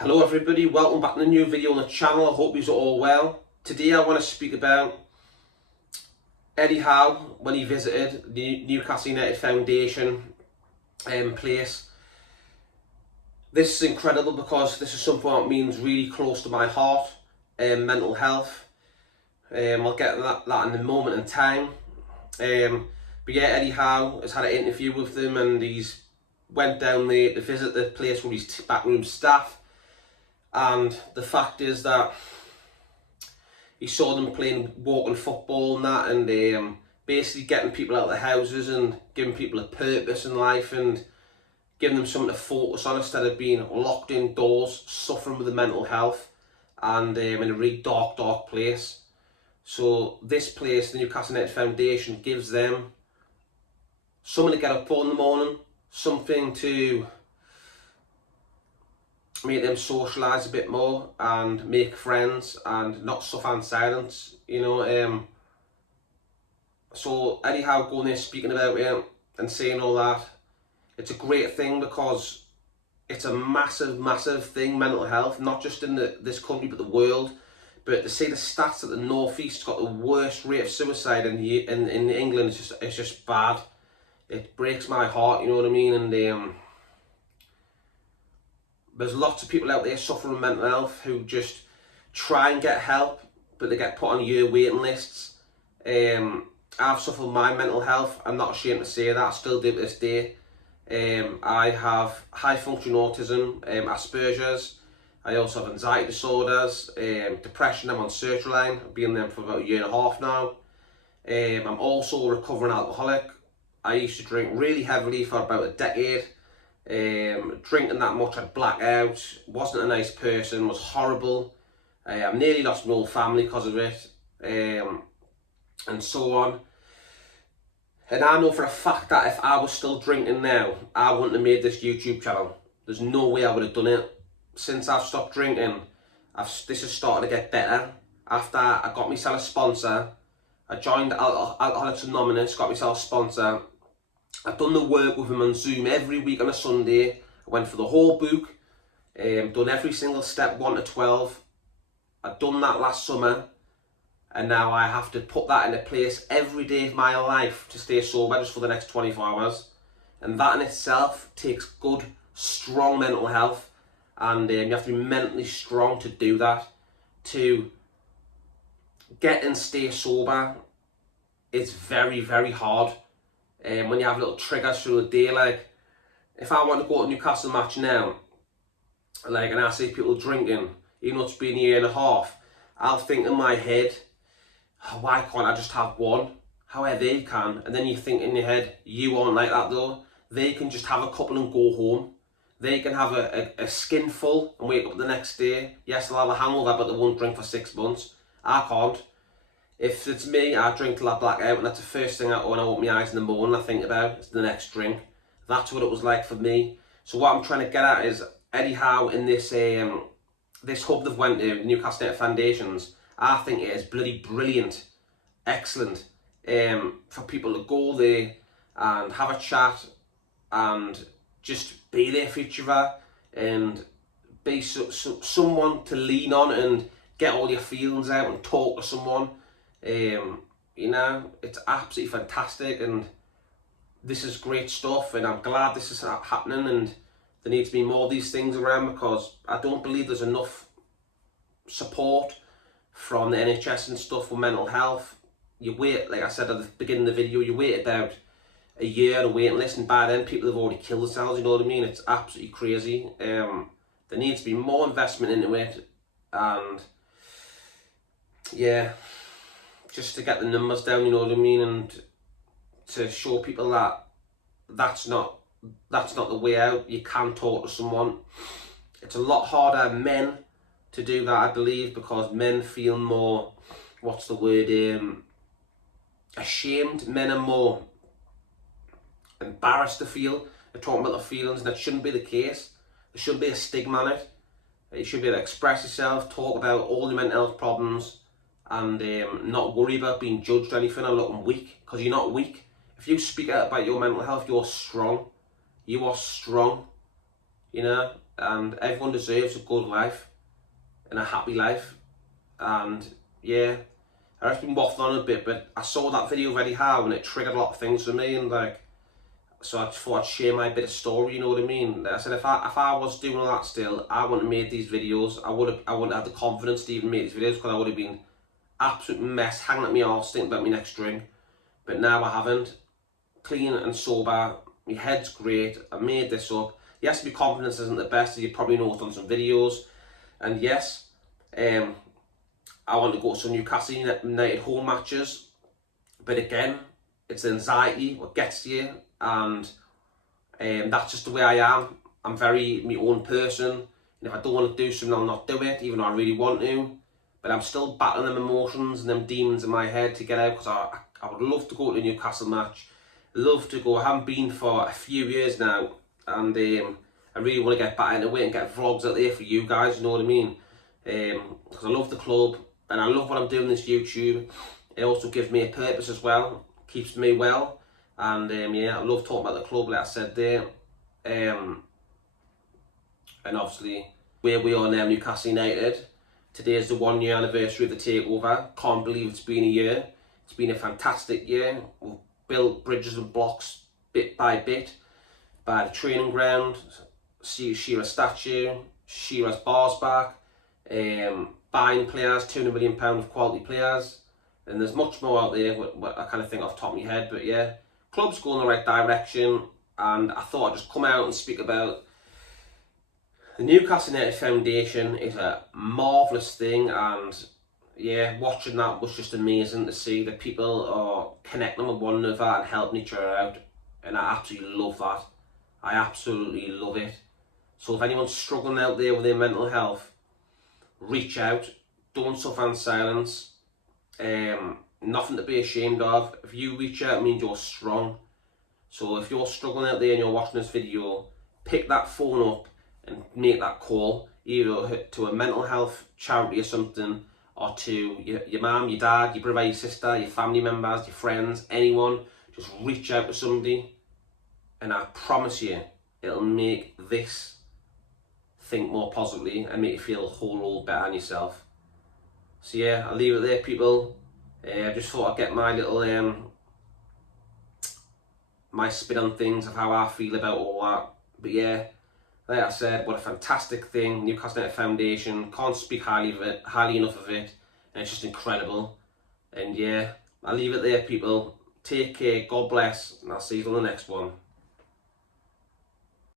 Hello everybody, welcome back to a new video on the channel. I hope you're all well. Today I want to speak about Eddie Howe when he visited the Newcastle United Foundation place. This is incredible because this is something that means really close to my heart, mental health. I'll get to that in a moment in time. But yeah, Eddie Howe has had an interview with them and he's went down there to visit the place with his backroom staff. And the fact is that he saw them playing walking football and that, and basically getting people out of their houses and giving people a purpose in life and giving them something to focus on instead of being locked indoors, suffering with the mental health and in a really dark place. So this place, the Newcastle United Foundation, gives them something to get up for in the morning, something to make them socialise a bit more and make friends and not suffer in silence, you know. So Eddie Howe going there speaking about it and saying all that, it's a great thing because it's a massive thing, mental health, not just in this country but the world. But to see the stats that the North East's got the worst rate of suicide in England, it's just bad. It breaks my heart, you know what I mean. And there's lots of people out there suffering with mental health who just try and get help, but they get put on year waiting lists. I've suffered with my mental health. I'm not ashamed to say that. I still do to this day. I have high functioning autism, Asperger's. I also have anxiety disorders, depression. I'm on sertraline. I've been on them for about a year and a half now. I'm also a recovering alcoholic. I used to drink really heavily for about a decade. Drinking that much, I'd black out, wasn't a nice person, was horrible. I nearly lost my whole family because of it, and so on. And I know for a fact that if I was still drinking now, I wouldn't have made this YouTube channel. There's no way I would have done it. Since I've stopped drinking, this has started to get better. After I got myself a sponsor, I joined Alcoholics Anonymous, got myself a sponsor. I've done the work with him on Zoom every week on a Sunday. I went for the whole book, done every single step 1 to 12. I've done that last summer, and now I have to put that into place every day of my life to stay sober just for the next 24 hours. And that in itself takes good, strong mental health, and you have to be mentally strong to do that. To get and stay sober, it's very hard. When you have little triggers through the day, like if I want to go to a Newcastle match now, and I see people drinking, even though it's been a year and a half, I'll think in my head, oh, why can't I just have one? However they can, and then you think in your head, you aren't like that though. They can just have a couple and go home. They can have a skinful and wake up the next day. Yes, they'll have a hangover, but they won't drink for 6 months. I can't. If it's me, I drink till I black out, and that's the first thing when I open my eyes in the morning I think about, is the next drink. That's what it was like for me. So what I'm trying to get at is Eddie Howe in this this hub they've went to, Newcastle United Foundations. I think it is bloody brilliant, excellent, for people to go there and have a chat and just be there for each other and be someone to lean on and get all your feelings out and talk to someone. You know, it's absolutely fantastic, and this is great stuff, and I'm glad this is happening, and there needs to be more of these things around because I don't believe there's enough support from the NHS and stuff for mental health. You wait, like I said at the beginning of the video, you wait about a year and wait and listen. By then people have already killed themselves, you know what I mean? It's absolutely crazy. There needs to be more investment into it, and yeah, just to get the numbers down, you know what I mean, and to show people that that's not the way out. You can talk to someone. It's a lot harder men to do that, I believe, because men feel more, what's the word, ashamed. Men are more embarrassed to feel. They're talking about their feelings, and that shouldn't be the case. There shouldn't be a stigma on it. You should be able to express yourself, talk about all your mental health problems, and not worry about being judged or anything or looking weak, because you're not weak. If you speak out about your mental health, you're strong. You are strong, you know. and everyone deserves a good life and a happy life. And yeah, I've just been waffling on a bit, but I saw that video of Eddie Howe and it triggered a lot of things for me, and like, so I just thought I'd share my bit of story, you know what I mean? Like I said, if I was doing all that still, I wouldn't have made these videos. I wouldn't have the confidence to even make these videos, because I would have been absolute mess, hanging at my arse, thinking about my next drink. But now I haven't. Clean and sober, my head's great, I made this up. Yes, my confidence isn't the best, as you probably noticed on some videos. And yes, I want to go to some Newcastle United home matches. But again, it's anxiety what gets to you, and that's just the way I am. I'm very my own person, and if I don't want to do something, I'll not do it, even though I really want to. But I'm still battling them emotions and them demons in my head to get out, because I would love to go to a Newcastle match. Love to go. I haven't been for a few years now, and I really want to get back into it and get vlogs out there for you guys, you know what I mean? Because I love the club, and I love what I'm doing this YouTube. It also gives me a purpose as well, keeps me well, and yeah, I love talking about the club, like I said there. And obviously, where we are now, Newcastle United. Today is the 1 year anniversary of the takeover. Can't believe it's been a year. It's been a fantastic year. We've built bridges and blocks bit by bit, by the training ground, Shearer's statue, Shearer's bars back, buying players, £200 million of quality players, and there's much more out there, what I kind of think off the top of my head. But yeah, club's going in the right direction, and I thought I'd just come out and speak about the Newcastle United Foundation. Is a marvellous thing, and yeah, watching that was just amazing to see that people are connecting with one another and helping each other out, and I absolutely love that. I absolutely love it. So if anyone's struggling out there with their mental health, reach out. Don't suffer in silence. Nothing to be ashamed of. If you reach out, it means you're strong. So if you're struggling out there and you're watching this video, pick that phone up and make that call, either to a mental health charity or something, or to your mum, your dad, your brother, your sister, your family members, your friends, anyone. Just reach out to somebody, and I promise you, it'll make this think more positively and make you feel a whole lot better on yourself. So yeah, I'll leave it there, people. I just thought I'd get my little my spin on things of how I feel about all that. But yeah, like I said, what a fantastic thing, Newcastle United Foundation. Can't speak highly enough of it, and it's just incredible. And yeah, I'll leave it there, people. Take care, God bless, and I'll see you on the next one.